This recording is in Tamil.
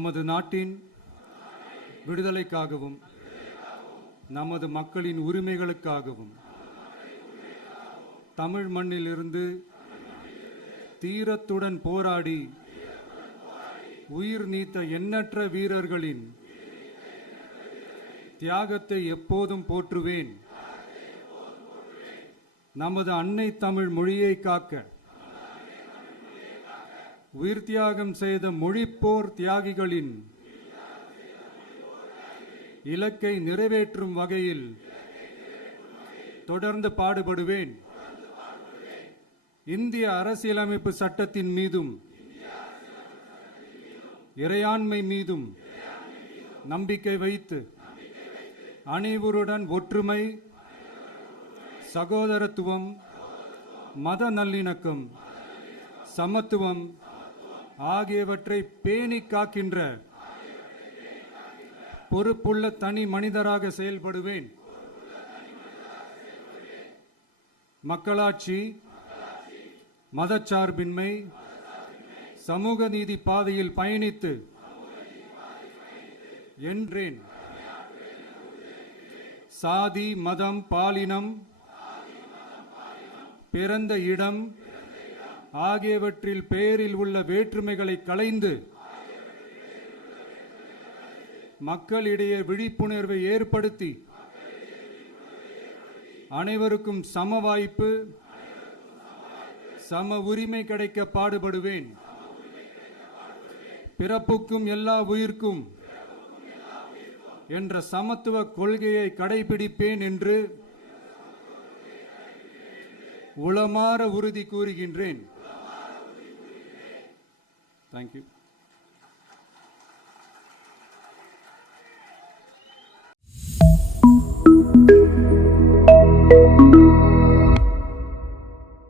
நமது நாட்டின் விடுதலைக்காகவும் நமது மக்களின் உரிமைகளுக்காகவும் தமிழ் மண்ணிலிருந்து தீரத்துடன் போராடி உயிர் நீத்த எண்ணற்ற வீரர்களின் தியாகத்தை எப்போதும் போற்றுவேன். நமது அன்னை தமிழ் மொழியை காக்க உயிர் தியாகம் செய்த மொழிப்போர் தியாகிகளின் இலக்கை நிறைவேற்றும் வகையில் தொடர்ந்து பாடுபடுவேன். இந்திய அரசியலமைப்பு சட்டத்தின் மீதும் இறையாண்மை மீதும் நம்பிக்கை வைத்து அனைவருடன் ஒற்றுமை, சகோதரத்துவம், மத நல்லிணக்கம், சமத்துவம் ஆகியவற்றை பேணி காக்கின்ற பொறுப்புள்ள தனி மனிதராக செயல்படுவேன். மக்களாட்சி, மதச்சார்பின்மை, சமூக நீதி பாதையில் பயணித்து என்றேன். சாதி, மதம், பாலினம், பிறந்த இடம் ஆகியவற்றில் பெயரில் உள்ள வேற்றுமைகளை களைந்து மக்களிடையே விழிப்புணர்வை ஏற்படுத்தி அனைவருக்கும் சம வாய்ப்பு, சம உரிமை கிடைக்க பாடுபடுவேன். பிறப்புக்கும் எல்லா உயிர்க்கும் என்ற சமத்துவ கொள்கையை கடைபிடிப்பேன் என்று உளமாற உறுதி கூறுகின்றேன். Thank you.